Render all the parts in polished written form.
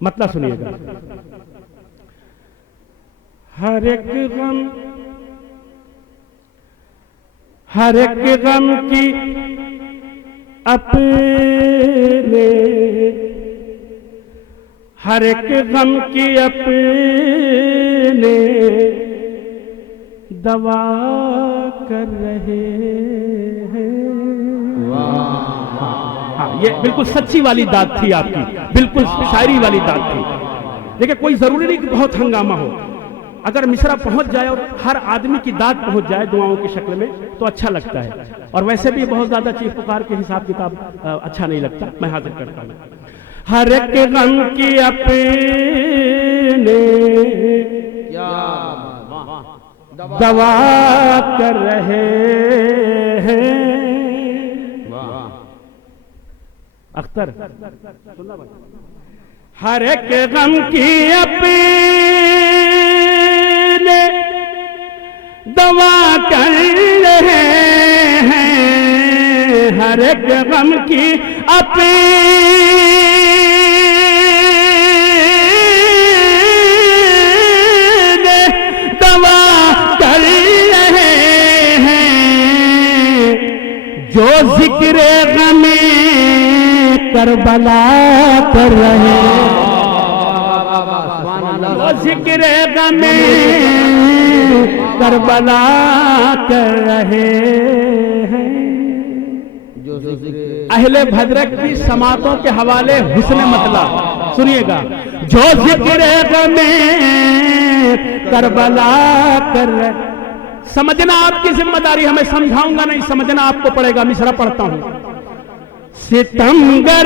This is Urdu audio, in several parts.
مطلب سنیے گا. ہر ایک غم کی اپنے، ہر ایک غم کی اپنے دوا کر رہے ہیں. ہاں یہ بالکل سچی والی داد تھی آپ کی، بالکل شاعری والی داد تھی. دیکھیں کوئی ضروری نہیں کہ بہت ہنگامہ ہو، اگر مصرع پہنچ جائے اور ہر آدمی کی داد پہنچ جائے دعاؤں کی شکل میں تو اچھا لگتا ہے. اور ویسے بھی بہت زیادہ چیخ پکار کے حساب کتاب اچھا نہیں لگتا. میں حاضر کرتا ہوں. ہر ایک غم کی اپنے دوا کر رہے ہیں. اختر ہر ایک غم کی اپنے دوا کر رہے ہیں. ہر ایک غم کی اپنے دوا کر رہے ہیں. جو ذکر غم کربلا کر رہے ہیں، جو ذکر غم کربلا کر رہے ہیں. اہل بھدرک کی سماعتوں کے حوالے حسن مطلع سنیے گا. جو ذکر غم کربلا کر رہے. سمجھنا آپ کی ذمہ داری، ہمیں سمجھاؤں گا نہیں، سمجھنا آپ کو پڑے گا. مصرع پڑھتا ہوں. ستمگر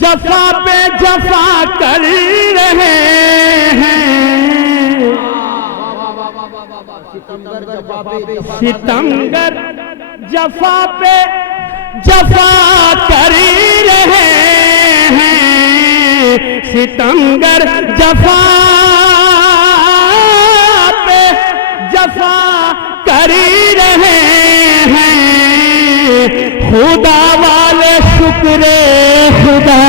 جفا پہ جفا کر رہے ہیں. ستمگر جفا پہ جفا کر رہے ہیں. ستمگر جفا پہ جفا کر رہے ہیں. خدا والے شکر خدا،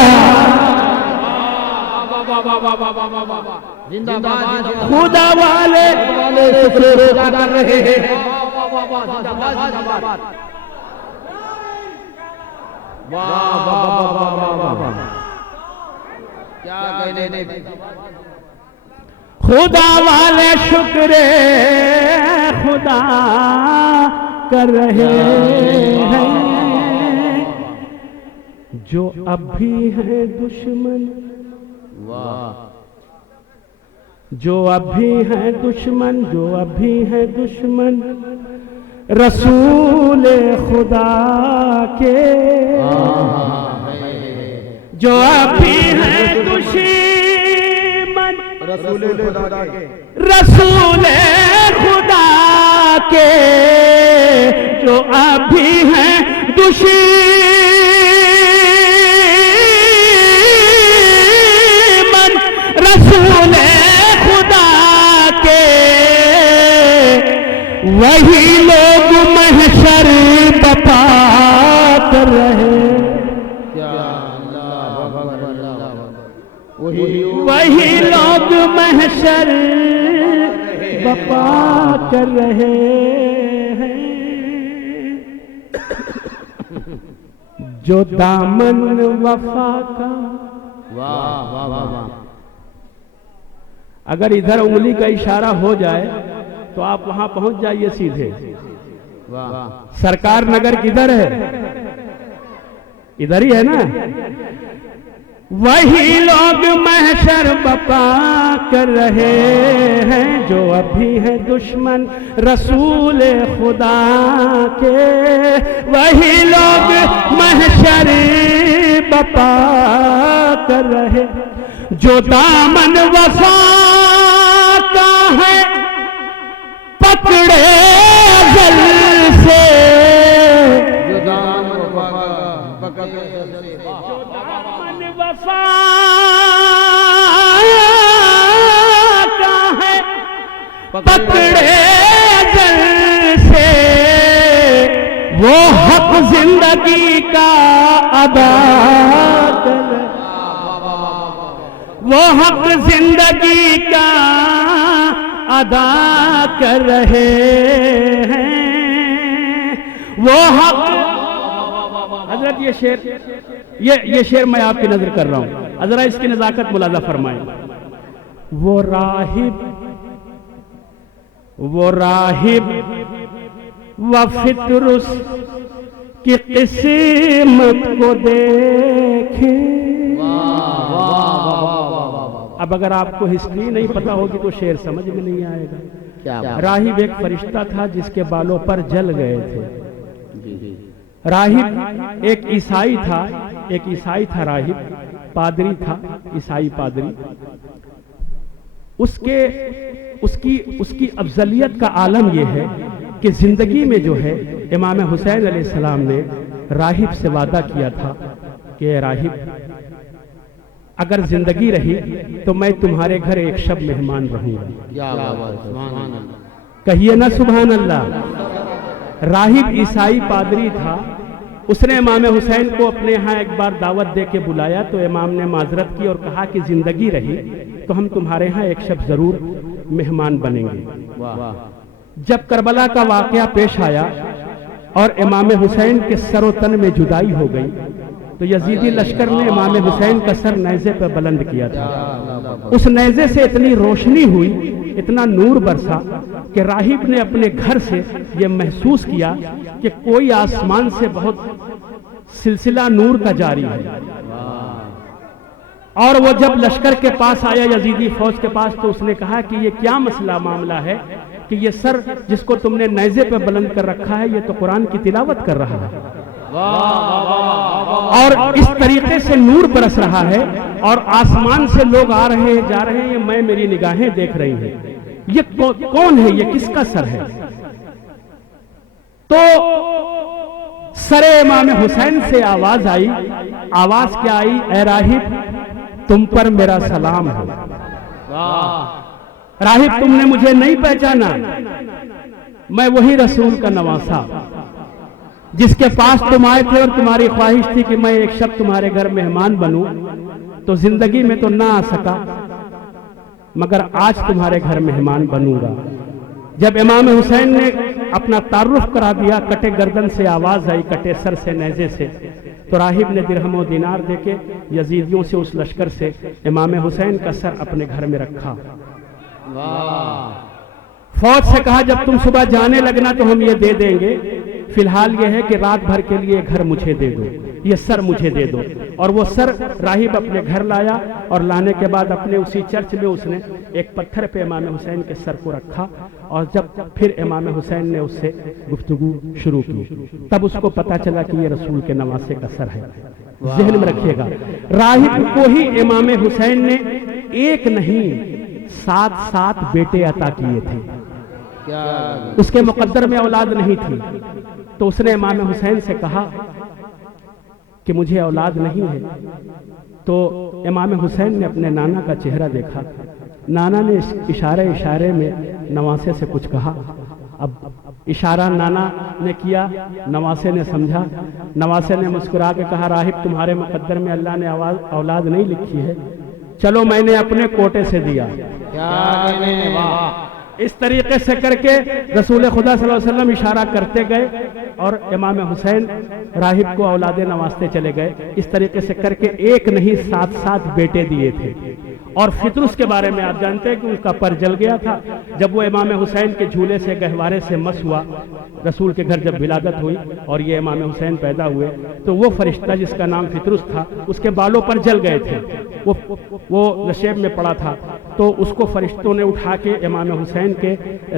خدا والے شکر خدا کر رہے ہیں. خدا والے شکر خدا کر رہے ہیں. جو اب بھی ہیں دشمن، جو اب بھی ہیں دشمن، جو اب بھی ہیں دشمن رسول خدا کے. جو اب بھی ہیں دشمن رسول خدا کے، جو اب بھی ہیں دشمن رسول خدا کے، وہی لوگ محشر بپا کر رہے. وہی لوگ محشر بپا کر رہے ہیں. جو دامن وفا کا، اگر ادھر انگلی کا اشارہ ہو جائے تو آپ وہاں پہنچ جائیے سیدھے. سرکار نگر کدھر ہے؟ ادھر ہی ہے نا. وہی لوگ محشر بپا کر رہے ہیں. جو اب بھی ہیں دشمن رسول خدا کے، وہی لوگ محشر بپا کر رہے. جو دامن وفا کا ہے پکڑے ازل سے، جو دامن وفا کا ہے پکڑے ازل سے، وہ حق زندگی کا ادا کر، وہ حق زندگی کا ادا کر رہے ہیں، وہ حق۔ حضرت یہ شعر میں آپ کی نظر کر رہا ہوں، ذرا اس کی نزاکت ملاحظہ فرمائیں۔ وہ راہب و فطرس کی قسمت کو دیکھیں۔ اب اگر آپ کو ہسٹری نہیں پتا ہوگی تو شعر سمجھ میں نہیں آئے گا۔ راہب ایک فرشتہ تھا جس کے بالوں پر جل گئے تھے۔ راہب ایک عیسائی تھا، راہب پادری تھا، عیسائی پادری۔ اس کی افضلیت کا عالم یہ ہے کہ زندگی میں جو ہے امام حسین علیہ السلام نے راہب سے وعدہ کیا تھا کہ اے راہب، اگر زندگی رہی تو میں تمہارے گھر ایک شب مہمان رہوں گا۔ کہیے نا سبحان اللہ۔ راہب عیسائی پادری تھا، اس نے امام حسین کو اپنے ہاں ایک بار دعوت دے کے بلایا تو امام نے معذرت کی اور کہا کہ زندگی رہی تو ہم تمہارے ہاں ایک شب ضرور مہمان بنیں گے۔ جب کربلا کا واقعہ پیش آیا اور امام حسین کے سر و تن میں جدائی ہو گئی تو یزیدی لشکر نے امام حسین کا سر نیزے پہ بلند کیا تھا۔ اس نیزے سے اتنی روشنی ہوئی، اتنا نور برسا کہ راہب نے اپنے گھر سے یہ محسوس کیا کہ کوئی آسمان سے بہت سلسلہ نور کا جاری ہے۔ اور وہ جب لشکر کے پاس آیا، یزیدی فوج کے پاس، تو اس نے کہا کہ یہ کیا مسئلہ معاملہ ہے کہ یہ سر جس کو تم نے نیزے پہ بلند کر رکھا ہے یہ تو قرآن کی تلاوت کر رہا ہے اور اس طریقے سے نور برس رہا ہے اور آسمان سے لوگ آ رہے ہیں جا رہے ہیں، میں میری نگاہیں دیکھ رہی ہیں، یہ کون ہے، یہ کس کا سر ہے؟ تو سر امام حسین سے آواز آئی۔ آواز کیا آئی؟ اے راہب، تم پر میرا سلام ہے۔ راہب، تم نے مجھے نہیں پہچانا، میں وہی رسول کا نواسا جس کے پاس تم آئے تھے اور تمہاری خواہش تھی کہ میں ایک شب تمہارے گھر مہمان بنوں، تو زندگی میں تو نہ آ سکا مگر آج تمہارے گھر مہمان بنوں گا۔ جب امام حسین نے اپنا تعارف کرا دیا، کٹے گردن سے آواز آئی، کٹے سر سے نیزے سے، تو راہب نے درہم و دینار دے کے یزیدیوں سے اس لشکر سے امام حسین کا سر اپنے گھر میں رکھا۔ فوج سے کہا جب تم صبح جانے لگنا تو ہم یہ دے دیں گے، فی الحال یہ ہے کہ رات بھر کے لیے گھر مجھے دے دو، یہ سر مجھے دے دو۔ اور وہ سر راہب اپنے گھر لایا اور لانے کے بعد اپنے اسی چرچ میں اس نے ایک پتھر پہ امام حسین کے سر کو رکھا، اور جب پھر امام حسین نے اس سے گفتگو شروع کی تب اس کو پتا چلا کہ یہ رسول کے نواسے کا سر ہے۔ ذہن میں رکھیے گا، راہب کو ہی امام حسین نے ایک نہیں 7 بیٹے عطا کیے تھے۔ اس کے مقدر میں اولاد نہیں تھی، تو اس نے امام حسین سے کہا کہ مجھے اولاد نہیں ہے۔ تو امام حسین نے اپنے نانا کا چہرہ دیکھا، نانا نے اشارے میں نواسے سے کچھ کہا۔ اب اشارہ نانا نے کیا، نواسے نے سمجھا، نواسے نے مسکرا کے کہا راہب تمہارے مقدر میں اللہ نے اولاد نہیں لکھی ہے، چلو میں نے اپنے کوٹے سے دیا۔ اس طریقے سے کر کے رسول خدا صلی اللہ علیہ وسلم اشارہ کرتے گئے اور امام حسین راہب کو اولاد نوازتے چلے گئے۔ اس طریقے سے کر کے ایک نہیں 7 بیٹے دیے تھے۔ اور فطرس کے بارے میں آپ جانتے ہیں کہ اس کا پر جل گیا تھا جب وہ امام حسین کے جھولے سے گہوارے سے مس ہوا۔ رسول کے گھر جب ولادت ہوئی اور یہ امام حسین پیدا ہوئے تو وہ فرشتہ جس کا نام فطرس تھا اس کے بالوں پر جل گئے تھے، وہ نشیب میں پڑا تھا، تو اس کو فرشتوں نے اٹھا کے امام حسین کے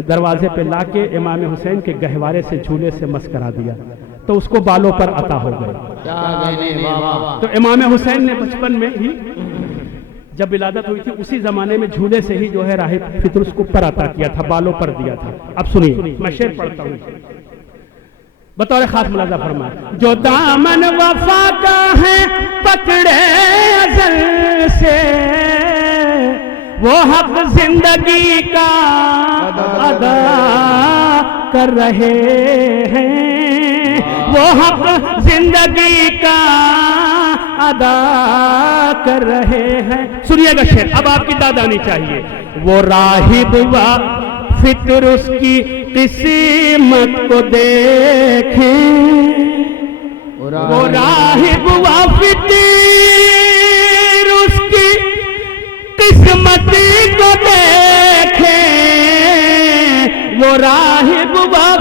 دروازے پہ لا کے امام حسین کے گہوارے سے جھولے سے مس کرا دیا، تو اس کو بالوں پر عطا ہو گئے۔ تو امام حسین نے بچپن میں ہی جب ولادت ہوئی تھی اسی زمانے میں جھولے سے ہی جو ہے راہب فطرس کو پر عطا کیا تھا، بالوں پر دیا تھا۔ اب سنیے میں شعر پڑھتا ہوں بطور خاص ملاحظہ فرمائے۔ جو دامن وفا کا ہے پکڑے ازل سے، وہ حق زندگی کا ادا کر رہے ہیں، وہ حق زندگی کا ادا کر رہے ہیں. سنیے گا شعر، اب آپ کی داد آنی چاہیے. وہ راہب و فطر اس کی قسمت کو دیکھیں، وہ راہب و فطر اس کی قسمت کو دیکھیں، وہ راہب و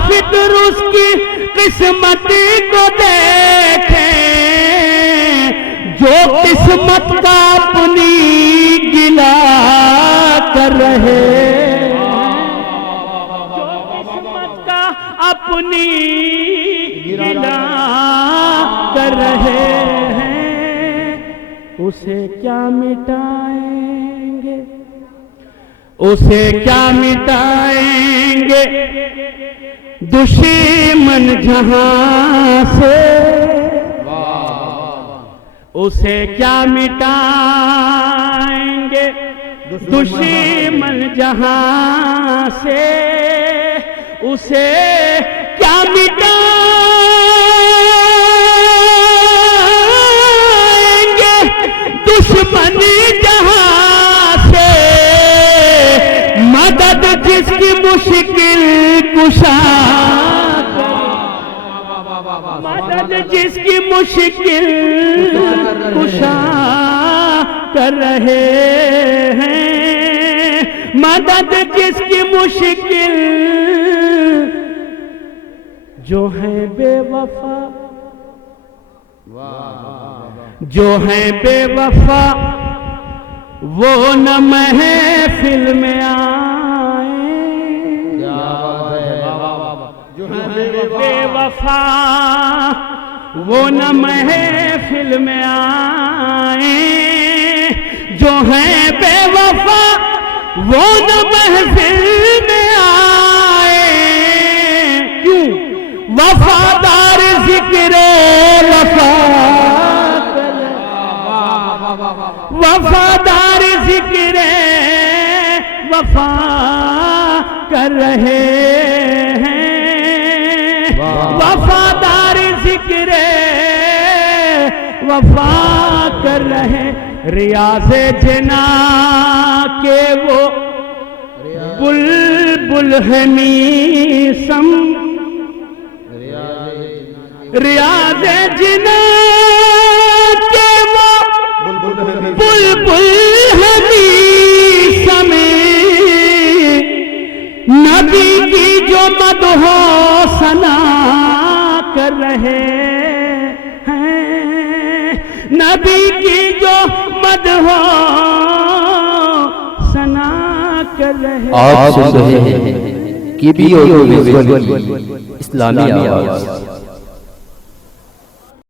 فطر اس کی قسمت کو دیکھیں، جو قسمت کا اپنی گلا کر رہے، جو قسمت کا اپنی گلا کر رہے ہیں، اسے کیا مٹائیں گے، اسے کیا مٹائیں گے دشمن جہاں سے، اسے کیا مٹائیں گے دشمن جہاں سے، اسے کیا مٹائیں گے دشمن جہاں سے، مدد جس کی مشکل کشا، مدد جس کی مشکل کشا کر رہے ہیں، مدد جس کی مشکل، جو ہیں بے وفا، جو ہیں بے وفا وہ نہ محفل میں آئیں، بے وفا وہ نہ محفل میں آئیں، جو ہیں بے وفا وہ نہ محفل میں آئیں، کیوں؟ وفادار ذکر وفا، وفادار ذکر وفا کر رہے ہیں، وفادار ذکر وفا کر رہے. ریاض جنا کے وہ بلبل ہے میسم، ریاض جنا کے وہ بلبل ہے میسم، نبی کی جو مدح و ثنا کر رہے ہیں، نبی کی جو مدح و ثنا کر رہے ہیں. آپ سن رہے ہیں KP آڈیو ویژول کی اسلامی آواز.